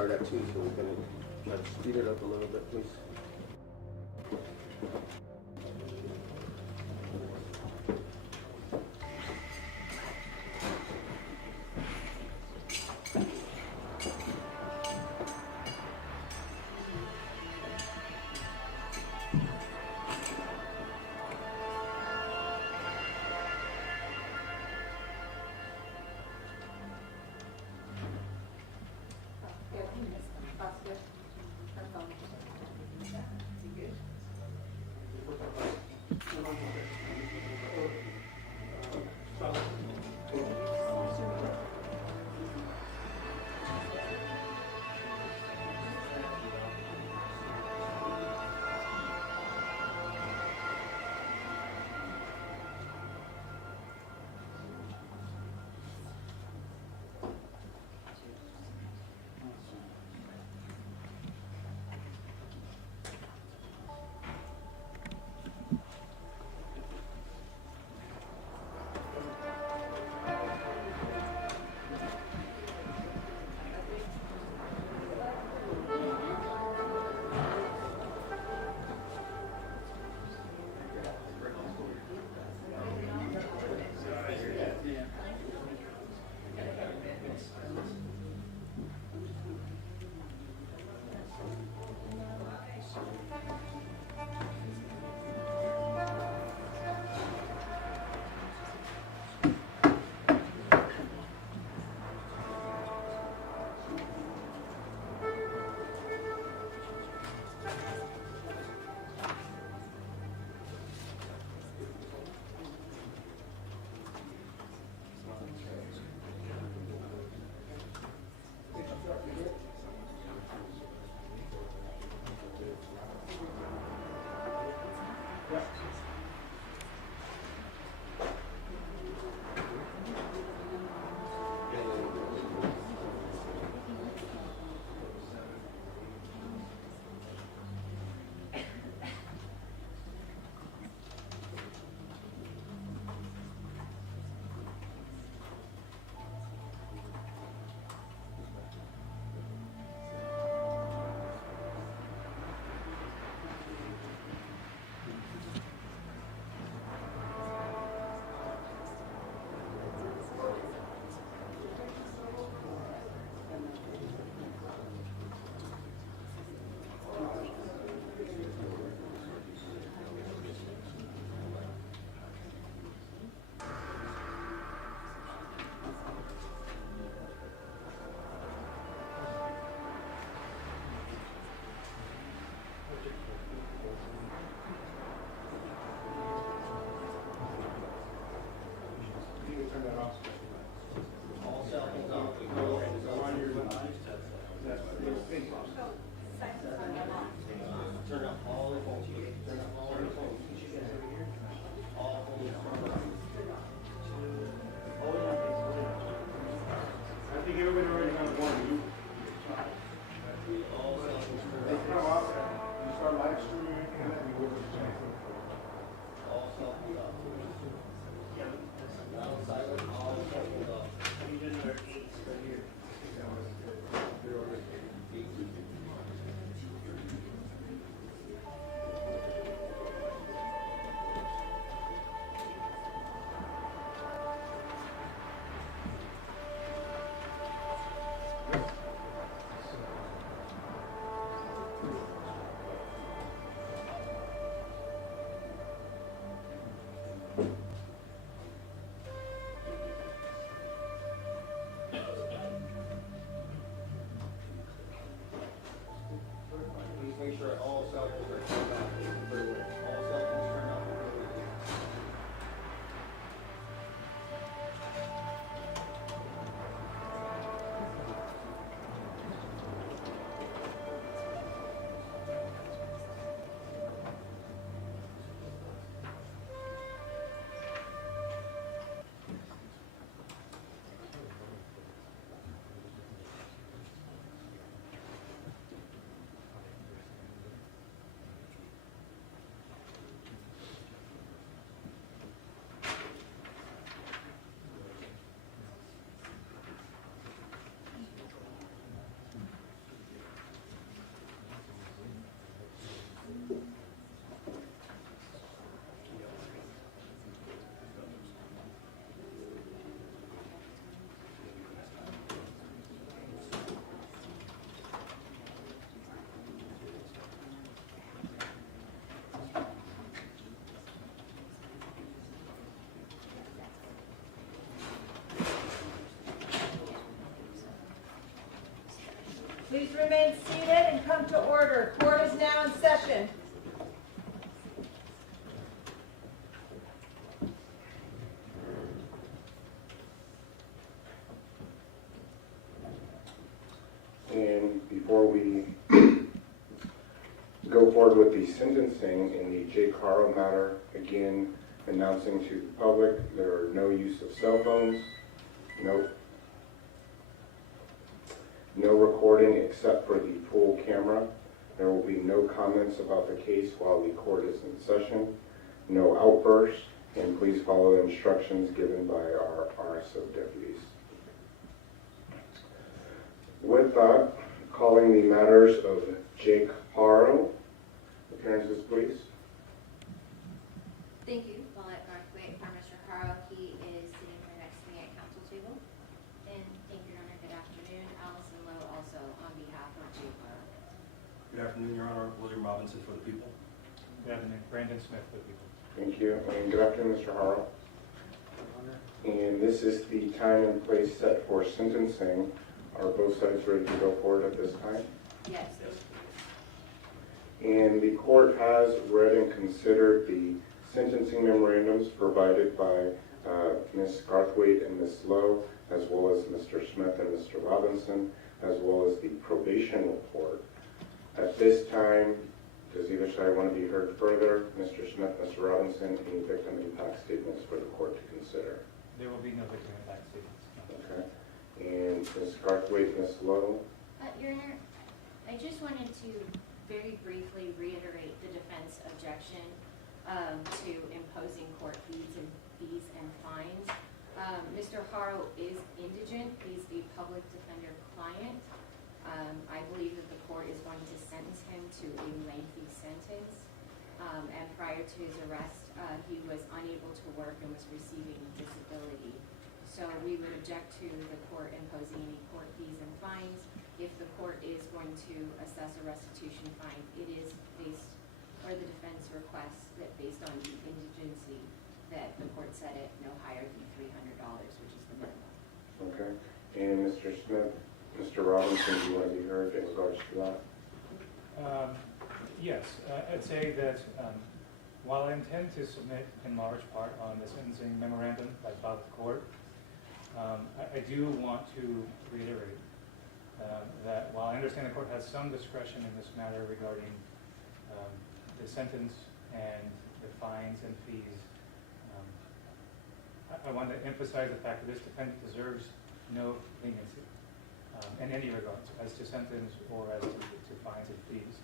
start at 2, so we're going to try to speed it up a little bit, please. Make sure all cell phones are turned off. All cell phones turned off. Please remain seated and come to order. Court is now in session. And before we go forward with the sentencing in the Jake Haro matter, again announcing to the public there are no use of cell phones, no recording except for the pool camera. There will be no comments about the case while the court is in session, no outbursts, and please follow the instructions given by our RSO deputies. With that, calling the matters of Jake Haro. Appearances, please. Thank you. Paulette Garthwaite for Mr. Haro. He is sitting right next to me at council table. And thank you, Your Honor. Good afternoon. Allison Lowe also on behalf of Jake Haro. Good afternoon, Your Honor. William Robinson for the people. Good afternoon. Brandon Smith for the people. Thank you. And good afternoon, Mr. Haro. And this is the time and place set for sentencing. Are both sides ready to go forward at this time? Yes. And the court has read and considered the sentencing memorandums provided by Ms. Garthwaite and Ms. Lowe, as well as Mr. Smith and Mr. Robinson, as well as the probation report. At this time, does either side want to be heard further? Mr. Smith, Mr. Robinson, any victim impact statements for the court to consider? There will be no victim impact statements. Okay. And Ms. Garthwaite, Ms. Lowe? Your Honor, I just wanted to very briefly reiterate the defense objection to imposing court fees and fines. Mr. Haro is indigent. He's a public defender client. I believe that the court is going to sentence him to a lengthy sentence. And prior to his arrest, he was unable to work and was receiving disability. So we would object to the court imposing any court fees and fines. If the court is going to assess a restitution fine, it is based, or the defense requests that based on the indigency, that the court set it no higher than $300, which is the minimum. Okay. And Mr. Smith, Mr. Robinson, do you want to be heard in regards to that? Yes, I'd say that while I intend to submit in large part on the sentencing memorandum by filed with the court, I do want to reiterate that while I understand the court has some discretion in this matter regarding the sentence and the fines and fees, I want to emphasize the fact that this defendant deserves no leniency in any regards as to sentence or as to fines and fees.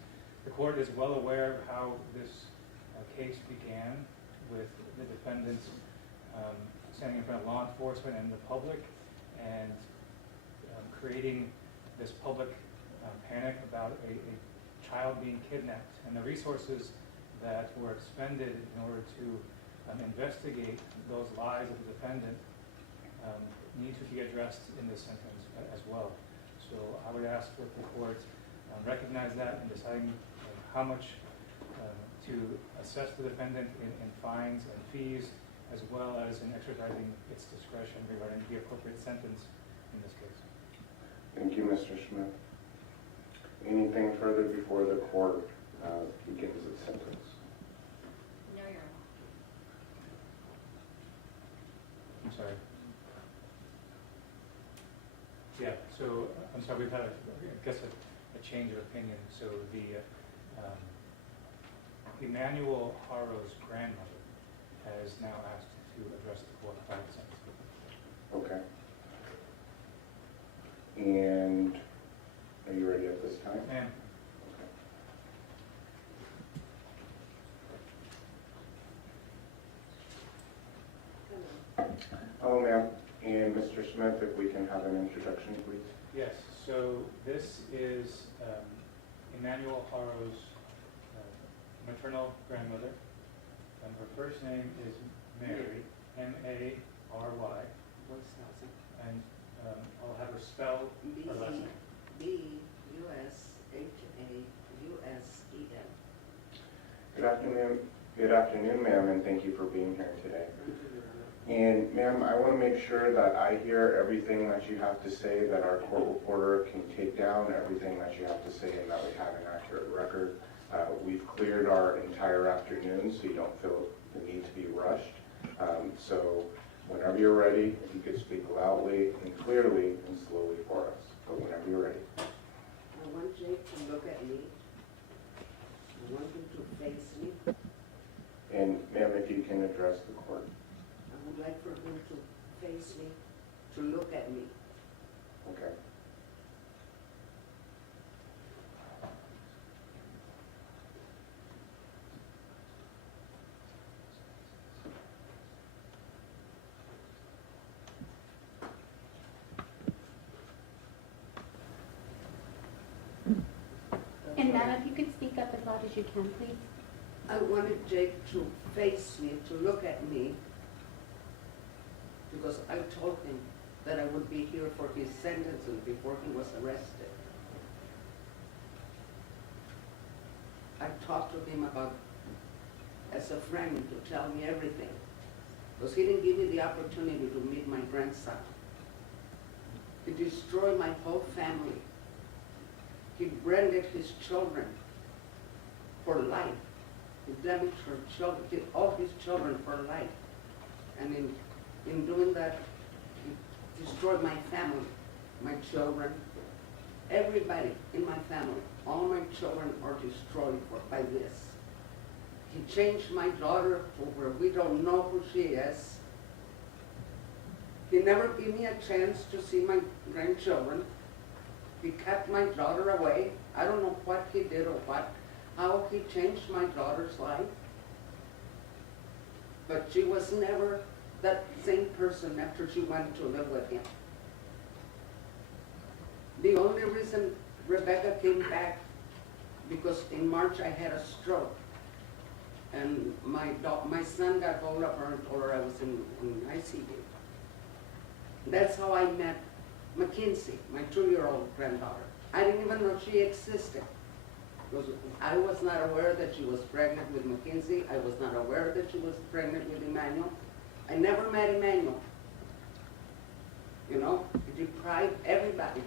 The court is well aware of how this case began with the defendants standing in front of law enforcement and the public and creating this public panic about a child being kidnapped, and the resources that were expended in order to investigate those lies of the defendant need to be addressed in this sentence as well. So I would ask that the court recognize that in deciding how much to assess the defendant in fines and fees, as well as in exercising its discretion regarding the appropriate sentence in this case. Thank you, Mr. Smith. Anything further before the court begins its sentence? No, Your Honor. I'm sorry. Yeah, so I'm sorry, we've had, I guess, a change of opinion. So the Emmanuel Haro's grandmother has now asked to address the court about the sentence. Okay. And are you ready at this time? Ma'am. Okay. Hello, ma'am. And Mr. Smith, if we can have an introduction, please. Yes, so this is Emmanuel Haro's maternal grandmother, and her first name is Mary, M-A-R-Y, and I'll have her spell her last name. B-U-S-H-A-U-S-E-N. Good afternoon, ma'am, and thank you for being here today. And ma'am, I want to make sure that I hear everything that you have to say, that our court reporter can take down everything that you have to say, and that we have an accurate record. We've cleared our entire afternoon, so you don't feel the need to be rushed. So whenever you're ready, if you could speak loudly and clearly and slowly for us, but whenever you're ready. I want Jake to look at me. I want him to face me. And ma'am, if you can address the court. I would like for him to face me, to look at me. Okay. And ma'am, if you could speak up as loud as you can, please. I wanted Jake to face me, to look at me, because I told him that I would be here for his sentencing before he was arrested. I talked to him about, as a friend, to tell me everything, because he didn't give me the opportunity to meet my grandson. He destroyed my whole family. He branded his children for life. He damaged her children, all his children for life. And in doing that, he destroyed my family, my children, everybody in my family. All my children are destroyed by this. He changed my daughter to where we don't know who she is. He never gave me a chance to see my grandchildren. He kept my daughter away. I don't know what he did or how he changed my daughter's life. But she was never that same person after she went to live with him. The only reason Rebecca came back, because in March I had a stroke. And my son got hold of her and told her I was in ICU. That's how I met Mackenzie, my 2-year-old granddaughter. I didn't even know she existed. Because I was not aware that she was pregnant with Mackenzie. I was not aware that she was pregnant with Emmanuel. I never met Emmanuel. You know, he deprived everybody.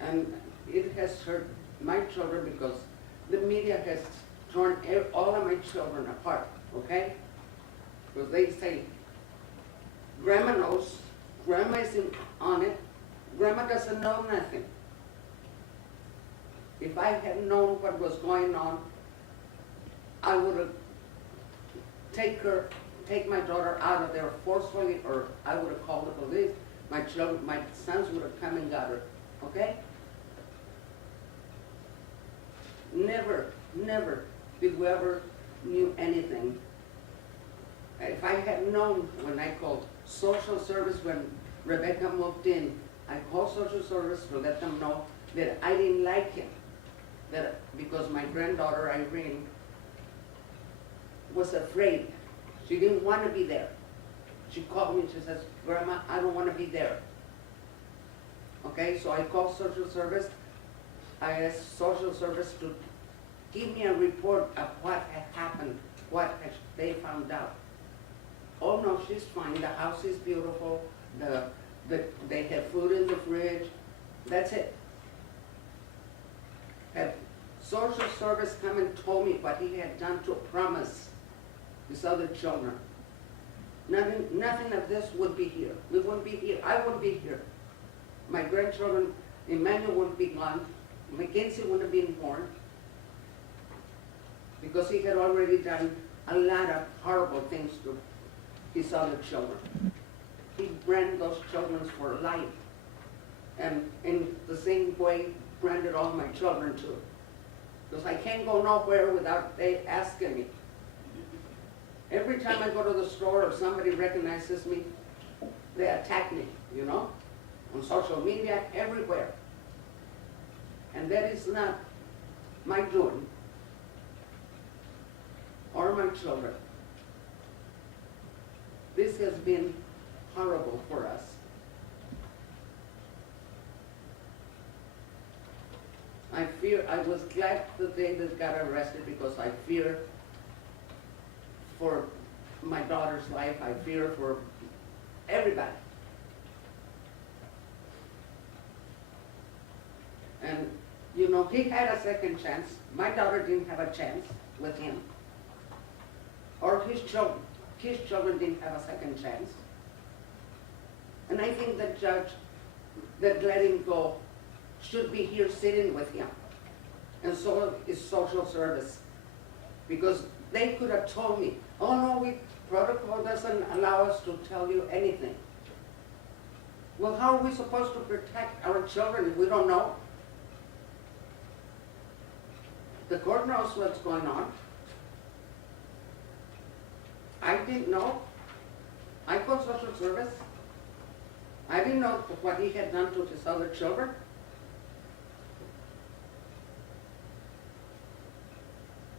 And it has hurt my children because the media has torn all of my children apart, okay? Because they say, Grandma knows, Grandma isn't on it, Grandma doesn't know nothing. If I had known what was going on, I would have take my daughter out of there forcefully, or I would have called the police. My sons would have come and got her, okay? Never did we ever knew anything. If I had known when I called social service when Rebecca moved in, I called social service to let them know that I didn't like him. That because my granddaughter Irene was afraid. She didn't want to be there. She called me and she says, Grandma, I don't want to be there. Okay, so I called social service. I asked social service to give me a report of what had happened, what they found out. Oh no, she's fine. The house is beautiful. They have food in the fridge. That's it. Have social service come and told me what he had done to promise his other children. Nothing of this would be here. We wouldn't be here. I wouldn't be here. My grandchildren, Emmanuel wouldn't be gone. Mackenzie wouldn't have been born. Because he had already done a lot of horrible things to his other children. He branded those children for life. And in the same way, branded all my children too. Because I can't go nowhere without they asking me. Every time I go to the store or somebody recognizes me, they attack me, you know, on social media, everywhere. And that is not my doing or my children. This has been horrible for us. I was glad the day that got arrested because I fear for my daughter's life. I fear for everybody. And, you know, he had a second chance. My daughter didn't have a chance with him. Or his children. His children didn't have a second chance. And I think the judge that let him go should be here sitting with him. And so is social service. Because they could have told me, oh no, protocol doesn't allow us to tell you anything. Well, how are we supposed to protect our children if we don't know? The court knows what's going on. I didn't know. I called social service. I didn't know what he had done to his other children.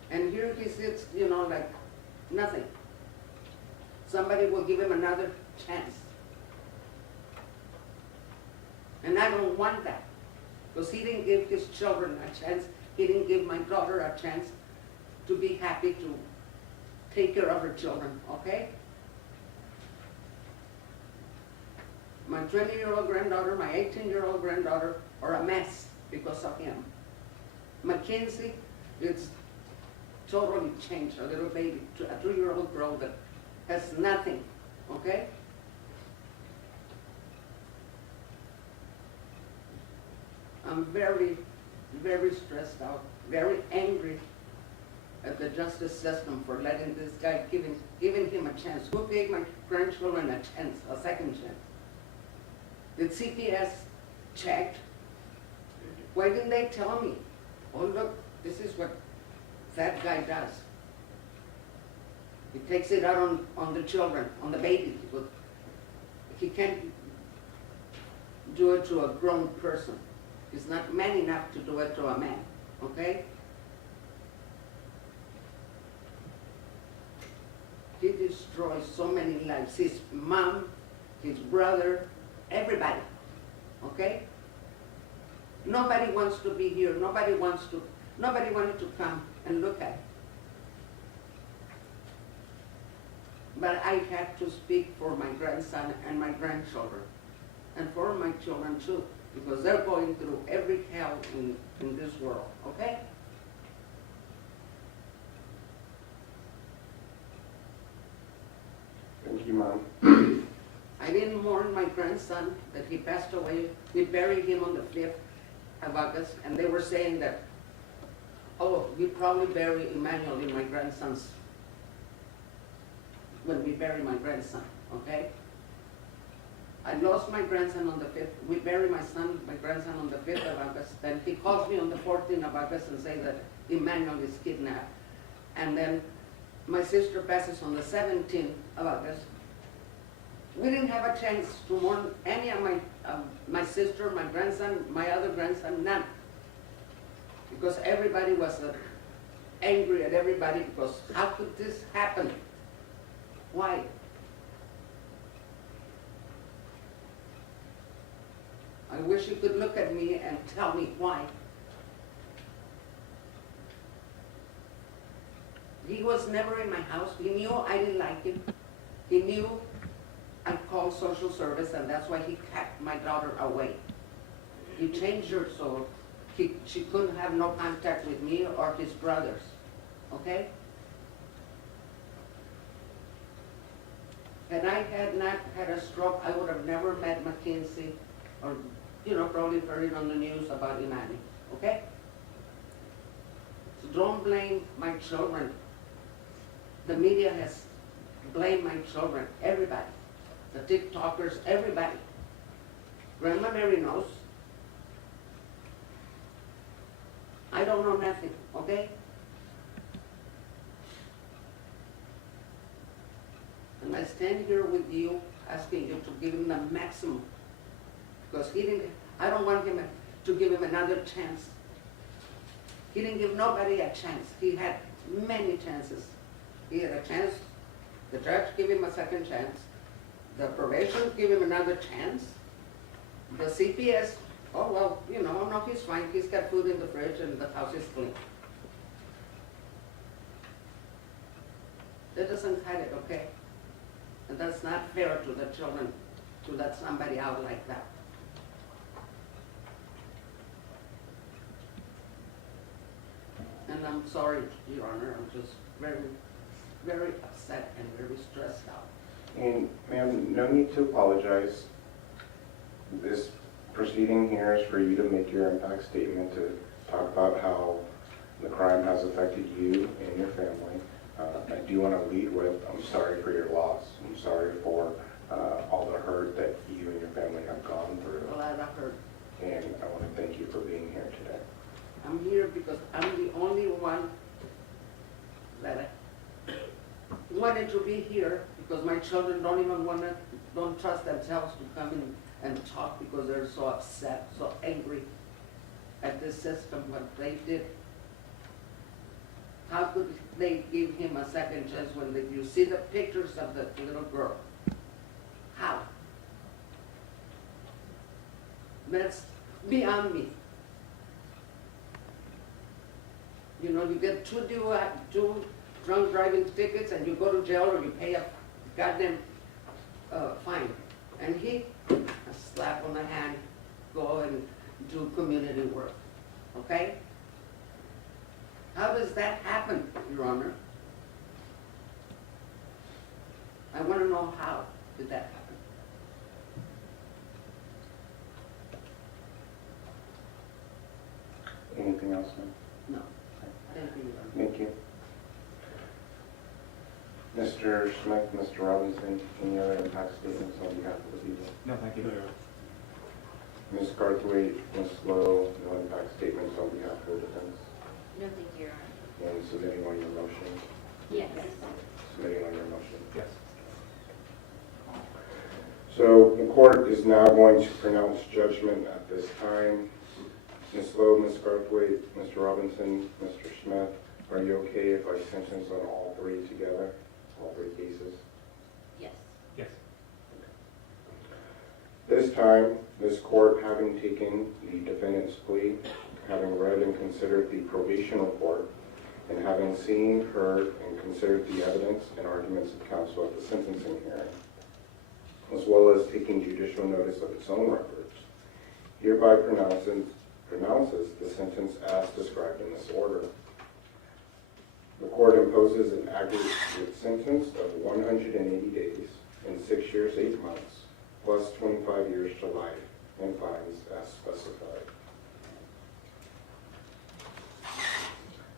And here he sits, you know, like nothing. Somebody will give him another chance. And I don't want that. Because he didn't give his children a chance. He didn't give my daughter a chance to be happy to take care of her children, okay? My 20-year-old granddaughter, my 18-year-old granddaughter are a mess because of him. Mackenzie, it's totally changed, a little baby, a 2-year-old girl that has nothing, okay? I'm very, very stressed out, very angry at the justice system for letting this guy, giving him a chance. Who gave my grandchildren a chance, a second chance? Did CPS check? Why didn't they tell me? Oh look, this is what that guy does. He takes it out on the children, on the baby. He can't do it to a grown person. He's not man enough to do it to a man, okay? He destroys so many lives. His mom, his brother, everybody, okay? Nobody wants to be here. Nobody wanted to come and look at it. But I have to speak for my grandson and my grandchildren, and for my children too, because they're going through every hell in this world, okay? Thank you, Mom. I didn't mourn my grandson that he passed away. We buried him on the 5th of August, and they were saying that, oh, we probably bury Emmanuel in my grandson's, when we bury my grandson, okay? I lost my grandson on the 5th. We buried my grandson on the 5th of August. Then he calls me on the 14th of August and says that Emmanuel is kidnapped. And then my sister passes on the 17th of August. We didn't have a chance to mourn any of my sister, my grandson, my other grandson, none. Because everybody was angry at everybody because how could this happen? Why? I wish you could look at me and tell me why. He was never in my house. He knew I didn't like him. He knew I called social service, and that's why he kept my daughter away. He changed her so she couldn't have no contact with me or his brothers, okay? Had I had not had a stroke, I would have never met Mackenzie or, you know, probably heard it on the news about Emmanuel, okay? So don't blame my children. The media has blamed my children, everybody. The TikTokers, everybody. Grandma Mary knows. I don't know nothing, okay? And I stand here with you, asking you to give him the maximum. Because I don't want him to give him another chance. He didn't give nobody a chance. He had many chances. He had a chance. The judge gave him a second chance. The probation gave him another chance. The CPS, oh well, you know, no, he's fine. He's got food in the fridge and the house is clean. That doesn't cut it, okay? And that's not fair to the children to let somebody out like that. And I'm sorry, Your Honor, I'm just very, very upset and very stressed out. And ma'am, no need to apologize. This proceeding here is for you to make your impact statement, to talk about how the crime has affected you and your family. I do want to lead with, I'm sorry for your loss. I'm sorry for all the hurt that you and your family have gone through. A lot of hurt. And I want to thank you for being here today. I'm here because I'm the only one that wanted to be here, because my children don't trust themselves to come in and talk because they're so upset, so angry at this system, what they did. How could they give him a second chance when you see the pictures of the little girl? How? That's beyond me. You know, you get two drunk driving tickets and you go to jail or you pay a goddamn fine. And he, a slap on the hand, go and do community work, okay? How does that happen, Your Honor? I want to know how did that happen. Anything else, ma'am? No. Thank you, Your Honor. Thank you. Mr. Smith, Mr. Robinson, any other impact statements on behalf of the people? No, thank you. Ms. Garthwaite, Ms. Lowe, no impact statements on behalf of the defense? No, thank you, Your Honor. And submitting on your motion? Yes. Submitting on your motion. Yes. So the court is now going to pronounce judgment at this time. Ms. Lowe, Ms. Garthwaite, Mr. Robinson, Mr. Smith, are you okay if I sentence on all three together, all three cases? Yes. Yes. This time, this court, having taken the defendant's plea, having read and considered the probation report, and having seen, heard, and considered the evidence and arguments of counsel at the sentencing hearing, as well as taking judicial notice of its own records, hereby pronounces the sentence as described in this order. The court imposes an aggregate sentence of 180 days and 6 years, 8 months, plus 25 years to life, and fines as specified.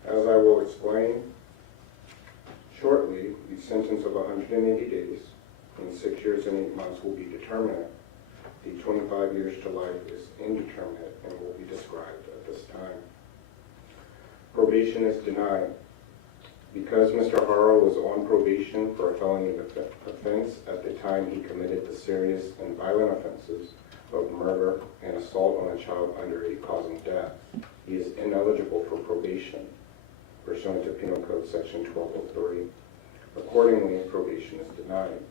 As I will explain shortly, the sentence of 180 days and 6 years and 8 months will be determinate. The 25 years to life is indeterminate and will be described at this time. Probation is denied. Because Mr. Haro was on probation for a felony offense at the time he committed the serious and violent offenses of murder and assault on a child underage causing death, he is ineligible for probation pursuant to Penal Code Section 1203. Accordingly, probation is denied.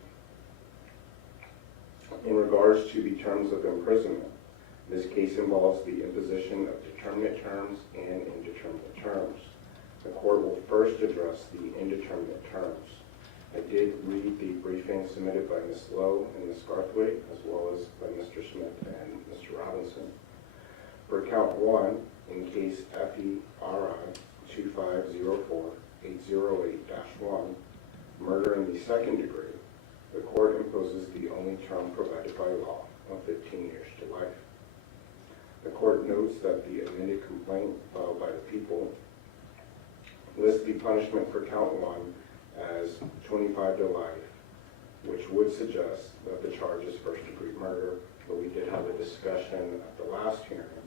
In regards to the terms of imprisonment, this case involves the imposition of determinate terms and indeterminate terms. The court will first address the indeterminate terms. I did read the briefing submitted by Ms. Lowe and Ms. Garthwaite, as well as by Mr. Smith and Mr. Robinson. For count 1, in case FERI 2504-808-1, murder in the second degree, the court imposes the only term provided by law of 15 years to life. The court notes that the amended complaint filed by the people lists the punishment for count 1 as 25 to life, which would suggest that the charge is first-degree murder, but we did have a discussion at the last hearing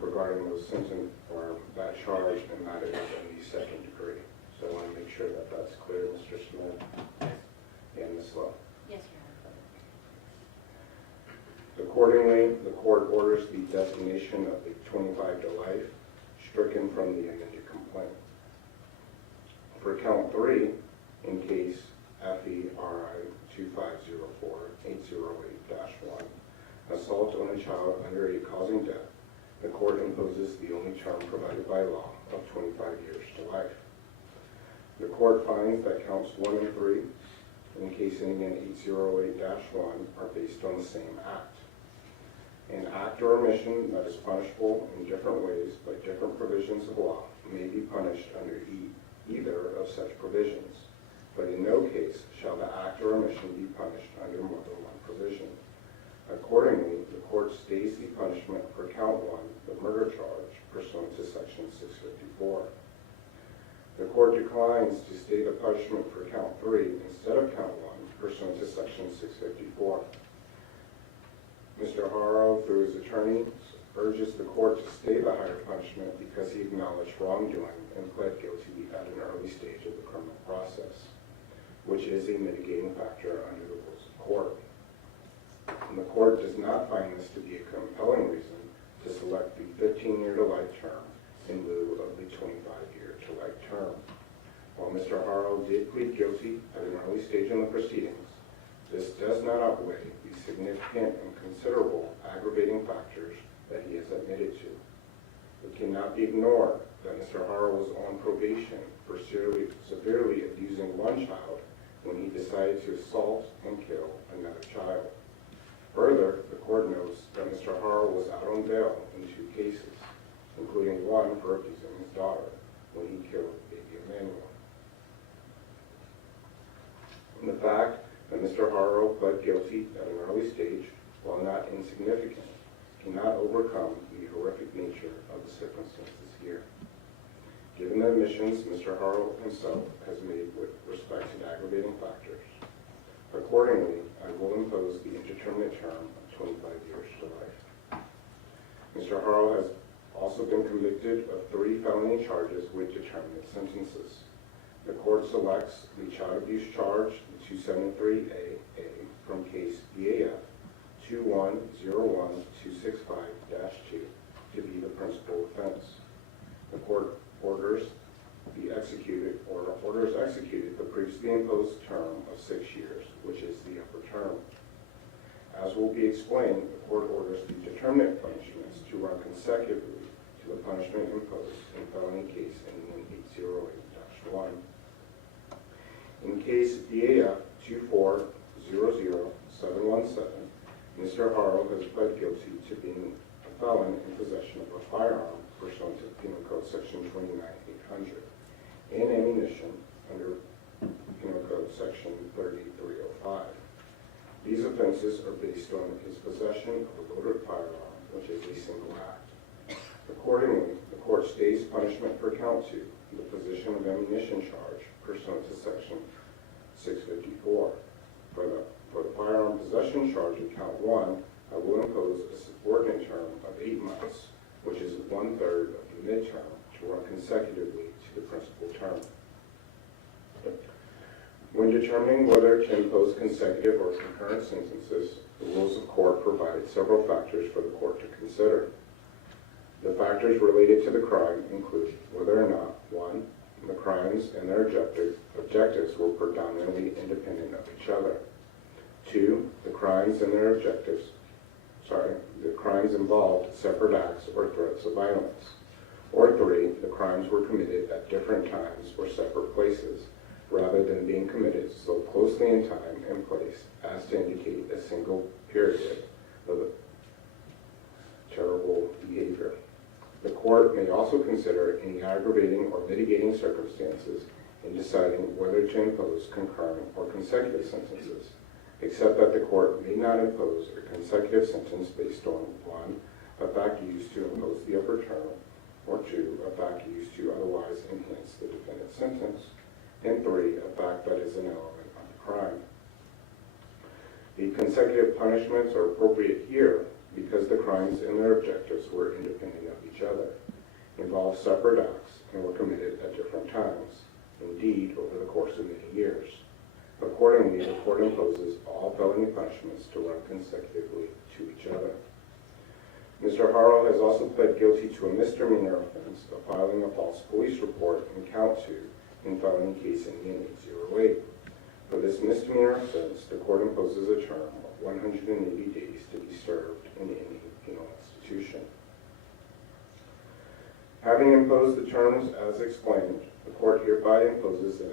regarding those sentence or that charge, and that is in the second degree. So I want to make sure that that's clear, Mr. Smith and Ms. Lowe. Yes, Your Honor. Accordingly, the court orders the designation of the 25 to life stricken from the amended complaint. For count 3, in case FERI 2504-808-1, assault on a child under 8 causing death, the court imposes the only term provided by law of 25 years to life. The court finds that counts 1 and 3 in case ending in 808-1 are based on the same act. An act or omission that is punishable in different ways by different provisions of law may be punished under either of such provisions, but in no case shall the act or omission be punished under more than one provision. Accordingly, the court stays the punishment for count 1, the murder charge, pursuant to section 654. The court declines to stay the punishment for count 3 instead of count 1, pursuant to section 654. Mr. Haro, through his attorney, urges the court to stay the higher punishment because he acknowledged wrongdoing and pled guilty at an early stage of the criminal process, which is a mitigating factor under the rules of court. And the court does not find this to be a compelling reason to select the 15-year to life term in lieu of the 25-year to life term. While Mr. Haro did plead guilty at an early stage in the proceedings, this does not outweigh the significant and considerable aggravating factors that he has admitted to. It cannot be ignored that Mr. Haro was on probation for severely abusing one child when he decided to assault and kill another child. Further, the court notes that Mr. Haro was out on bail in 2 cases, including one for abusing his daughter when he killed baby Emmanuel. And the fact that Mr. Haro pled guilty at an early stage, while not insignificant, cannot overcome the horrific nature of the circumstances here. Given the admissions Mr. Haro himself has made with respect to the aggravating factors, accordingly, I will impose the indeterminate term of 25 years to life. Mr. Haro has also been convicted of 3 felony charges with determinate sentences. The court selects the child abuse charge, 273A from case BAF 2101265-2 to be the principal offense. The court orders executed the previously imposed term of 6 years, which is the upper term. As will be explained, the court orders the determinate punishments to run consecutively to the punishment imposed in felony case ending in 808-1. In case BAF 2400717, Mr. Haro has pled guilty to being a felon in possession of a firearm pursuant to Penal Code Section 29800 and ammunition under Penal Code Section 3305. These offenses are based on his possession of a loaded firearm, which is a single act. Accordingly, the court stays punishment for count 2, the possession of ammunition charge, pursuant to Section 654. For the firearm possession charge in count 1, I will impose a subordinate term of 8 months, which is 1/3 of the midterm, to run consecutively to the principal term. When determining whether to impose consecutive or concurrent sentences, the rules of court provide several factors for the court to consider. The factors related to the crime include whether or not, 1, the crimes and their objectives were predominantly independent of each other. 2, the crimes involved separate acts or threats of violence. Or 3, the crimes were committed at different times or separate places, rather than being committed so closely in time and place as to indicate a single period of terrible behavior. The court may also consider any aggravating or mitigating circumstances in deciding whether to impose concurrent or consecutive sentences, except that the court may not impose a consecutive sentence based on 1, a fact used to impose the upper term, or 2, a fact used to otherwise enhance the defendant's sentence, and 3, a fact that is an element of the crime. The consecutive punishments are appropriate here because the crimes and their objectives were independent of each other, involved separate acts, and were committed at different times, indeed over the course of many years. Accordingly, the court imposes all felony punishments to run consecutively to each other. Mr. Haro has also pled guilty to a misdemeanor offense of filing a false police report in count 2 in felony case ending in 808. For this misdemeanor offense, the court imposes a term of 180 days to be served in any penal institution. Having imposed the terms as explained, the court hereby imposes an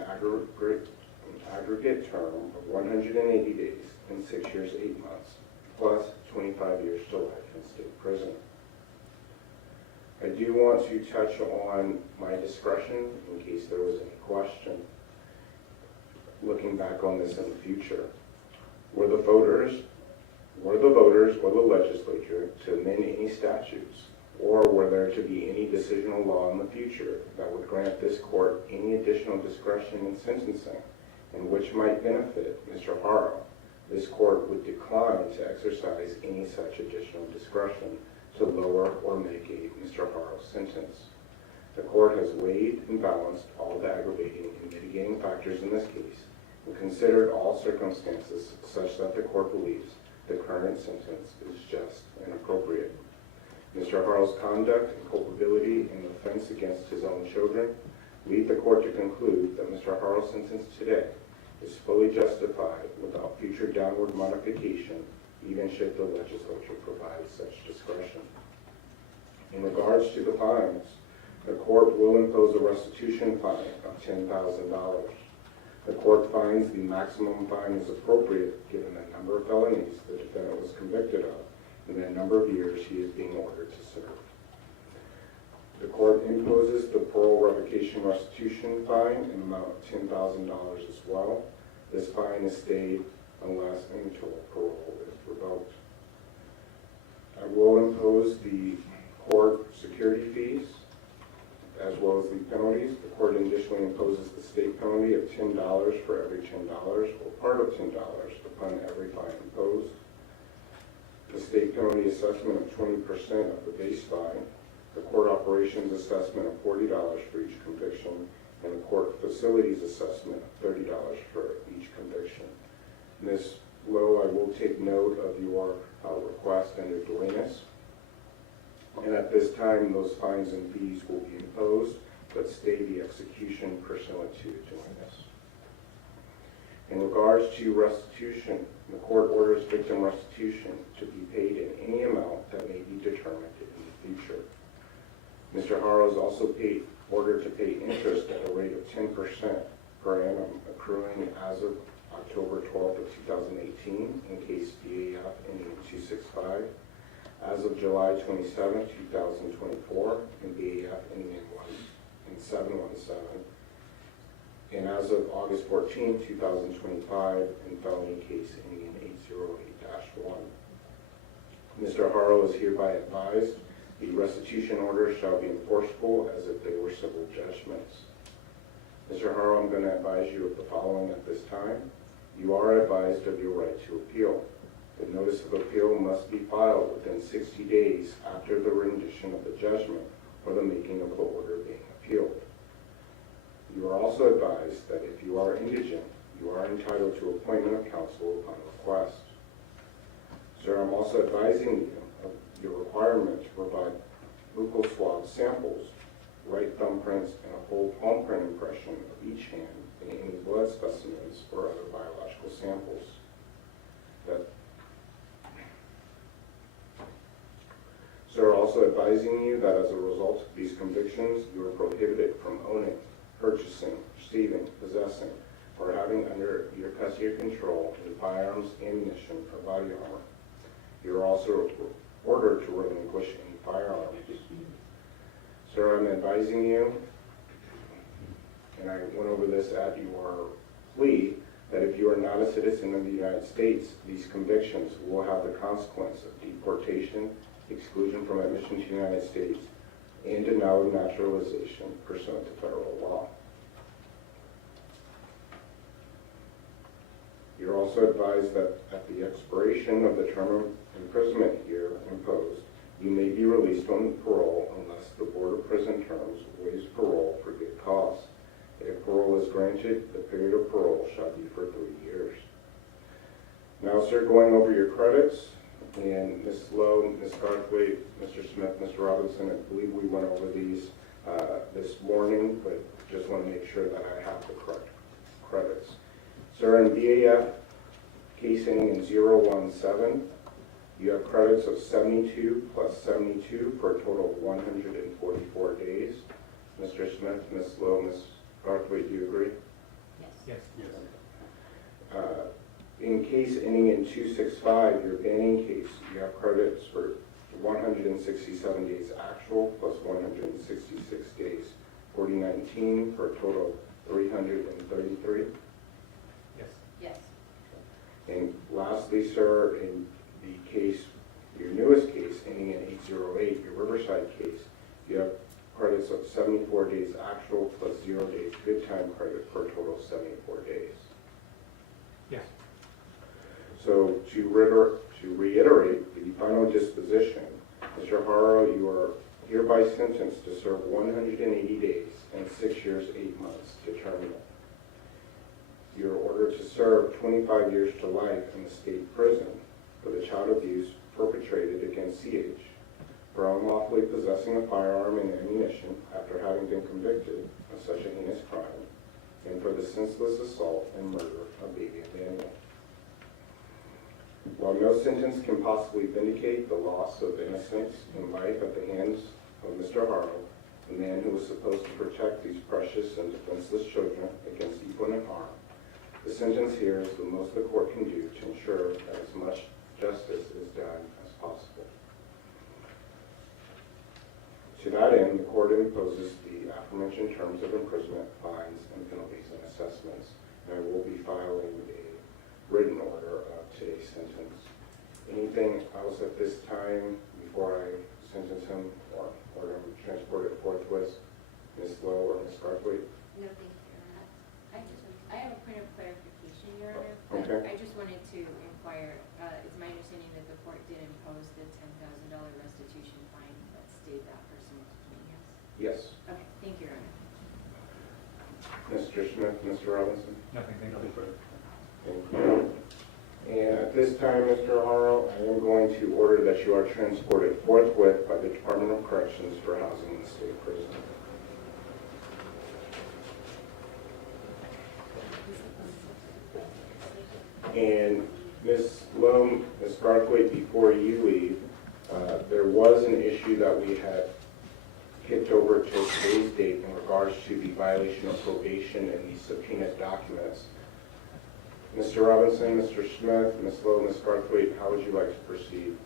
aggregate term of 180 days and 6 years, 8 months, plus 25 years to life in state prison. I do want to touch on my discretion in case there was any question. Looking back on this in the future, were the voters or the legislature to amend any statutes, or were there to be any decisional law in the future that would grant this court any additional discretion in sentencing and which might benefit Mr. Haro, this court would decline to exercise any such additional discretion to lower or mitigate Mr. Haro's sentence. The court has weighed and balanced all the aggravating and mitigating factors in this case and considered all circumstances such that the court believes the current sentence is just and appropriate. Mr. Haro's conduct and culpability in offense against his own children lead the court to conclude that Mr. Haro's sentence today is fully justified without future downward modification, even should the legislature provide such discretion. In regards to the fines, the court will impose a restitution fine of $10,000. The court finds the maximum fine is appropriate given the number of felonies the defendant was convicted of and the number of years he is being ordered to serve. The court imposes the parole revocation restitution fine in the amount of $10,000 as well. This fine is stayed unless and until parole is revoked. I will impose the court security fees as well as the penalties. The court additionally imposes the state penalty of $10 for every $10 or part of $10 upon every fine imposed. The state penalty assessment of 20% of the base fine, the court operations assessment of $40 for each conviction, and the court facilities assessment of $30 for each conviction. Ms. Lowe, I will take note of your request under Duenas. And at this time, those fines and fees will be imposed, but stay the execution pursuant to Duenas. In regards to restitution, the court orders victim restitution to be paid in any amount that may be determined in the future. Mr. Haro is also ordered to pay interest at a rate of 10% per annum, accruing as of October 12th of 2018 in case BAF ending 265, as of July 27th, 2024 in BAF ending in 717, and as of August 14th, 2025 in felony case ending in 808-1. Mr. Haro is hereby advised the restitution orders shall be enforceable as if they were civil judgments. Mr. Haro, I'm going to advise you of the following at this time. You are advised of your right to appeal. The notice of appeal must be filed within 60 days after the rendition of the judgment or the making of the order being appealed. You are also advised that if you are indigent, you are entitled to appointment of counsel upon request. Sir, I'm also advising you of your requirement to provide buccal swab samples, right thumbprints, and a full palm print impression of each hand and any blood specimens or other biological samples. Sir, also advising you that as a result of these convictions, you are prohibited from owning, purchasing, receiving, possessing, or having under your custody or control any firearms, ammunition, or body armor. You are also ordered to relinquish any firearms. Sir, I'm advising you, and I went over this at your plea, that if you are not a citizen of the United States, these convictions will have the consequence of deportation, exclusion from admission to the United States, and denial of naturalization pursuant to federal law. You're also advised that at the expiration of the term of imprisonment here imposed, you may be released on parole unless the Board of Prison Terms waives parole for good cause. If parole is granted, the period of parole shall be for 3 years. Now, sir, going over your credits, and Ms. Lowe, Ms. Garthwaite, Mr. Smith, Mr. Robinson, I believe we went over these this morning, but just want to make sure that I have the correct credits. Sir, in BAF case ending in 017, you have credits of 72 plus 72 for a total of 144 days. Mr. Smith, Ms. Lowe, Ms. Garthwaite, do you agree? Yes. Yes. Yes. In case ending in 265, your banning case, you have credits for 167 days actual plus 166 days 4019 for a total of 333. Yes. Yes. And lastly, sir, in the case, your newest case, ending in 808, your Riverside case, you have credits of 74 days actual plus 0 days good time credit for a total of 74 days. Yes. So to reiterate the final disposition, Mr. Haro, you are hereby sentenced to serve 180 days and 6 years, 8 months to terminal. You are ordered to serve 25 years to life in the state prison for the child abuse perpetrated against CH, for unlawfully possessing a firearm and ammunition after having been convicted of such a heinous crime, and for the senseless assault and murder of baby Emmanuel. While no sentence can possibly vindicate the loss of innocence and life at the hands of Mr. Haro, the man who was supposed to protect these precious and defenseless children against evil and harm, the sentence here is the most the court can do to ensure that as much justice is done as possible. To that end, the court imposes the aforementioned terms of imprisonment, fines, and penalties and assessments, and I will be filing a written order of today's sentence. Anything else at this time before I sentence him or order him transported forthwith? Ms. Lowe or Ms. Garthwaite? No, thank you, Your Honor. I have a point of clarification, Your Honor. Okay. I just wanted to inquire, it's my understanding that the court did impose the $10,000 restitution fine that stayed that person with me, yes? Yes. Okay, thank you, Your Honor. Mr. Smith, Mr. Robinson? Nothing, thank you. Nothing further. Thank you. And at this time, Mr. Haro, I am going to order that you are transported forthwith by the Department of Corrections for housing in the state prison. And Ms. Lowe, Ms. Garthwaite, before you leave, there was an issue that we had kicked over to today's date in regards to the violation of probation and the subpoenaed documents. Mr. Robinson, Mr. Smith, Ms. Lowe, Ms. Garthwaite, how would you like to proceed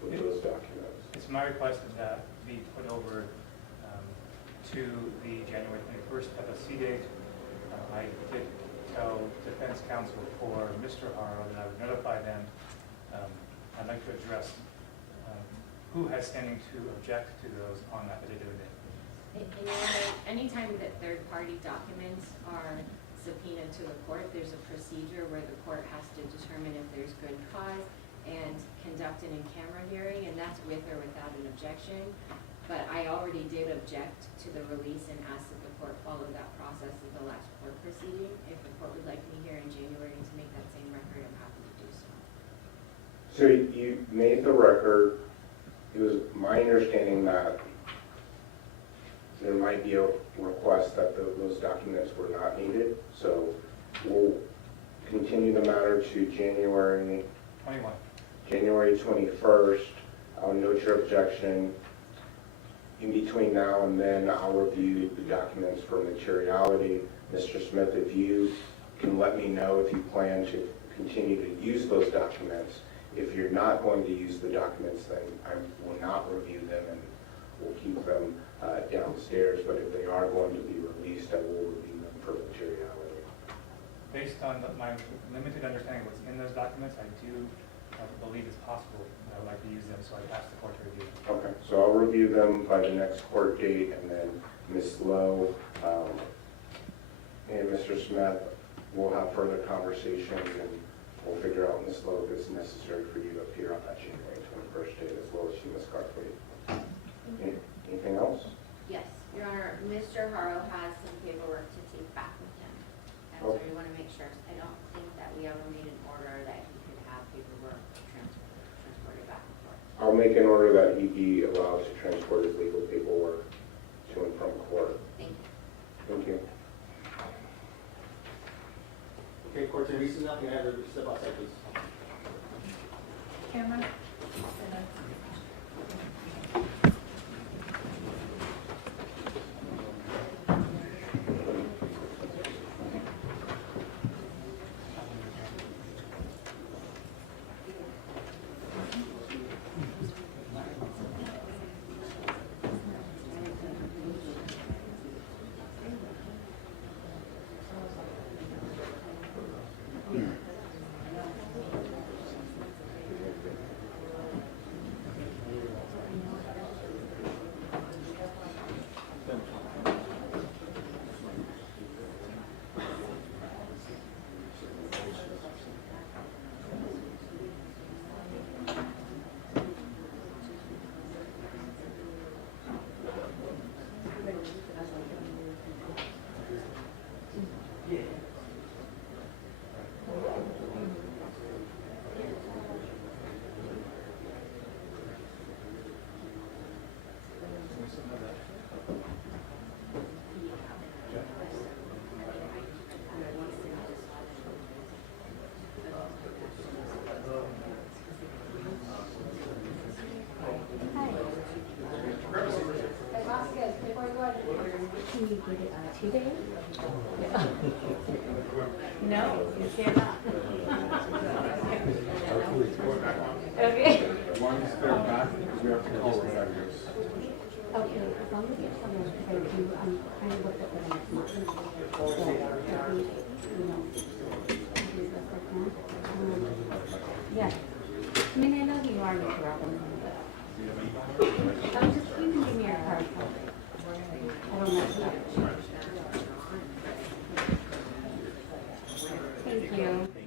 with those documents? It's my request that that be put over to the January 21st FSC date. I did tell defense counsel for Mr. Haro that I would notify them. I'd like to address who has standing to object to those on that particular day. And Your Honor, anytime that third-party documents are subpoenaed to the court, there's a procedure where the court has to determine if there's good cause and conduct an in-camera hearing, and that's with or without an objection. But I already did object to the release and asked that the court follow that process at the last court proceeding. If the court would like me here in January to make that same record, I'm happy to do so. So you made the record. It was my understanding that there might be a request that those documents were not needed. So we'll continue the matter to January 21st. I'll note your objection. In between now and then, I'll review the documents for materiality. Mr. Smith, if you can let me know if you plan to continue to use those documents. If you're not going to use the documents, then I will not review them and we'll keep them downstairs. But if they are going to be released, I will review them for materiality. Based on my limited understanding of what's in those documents, I do believe it's possible that I would like to use them, so I asked the court to review them. Okay, so I'll review them by the next court date, and then Ms. Lowe and Mr. Smith will have further conversations, and we'll figure out, Ms. Lowe, if it's necessary for you to appear on that January 21st date, as well as you, Ms. Garthwaite. Anything else? Yes, Your Honor, Mr. Haro has some paperwork to take back with him. And so we want to make sure, I don't think that we ever made an order that he could have paperwork transported back and forth. I'll make an order that he be allowed to transport his legal paperwork to and from court. Thank you. Thank you. Okay, court's in recess now. Can I have a step outside, please? Camera? give it 2 days? No, you cannot. Okay. Once they're back, we have to call it out. Okay, as long as you're telling us, because I do, I'm trying to look at the next month. So, you know, do the best I can. Yeah. I mean, I know who you are, Mr. Robinson, but, just, you can give me your card. I don't mess it up. Thank you.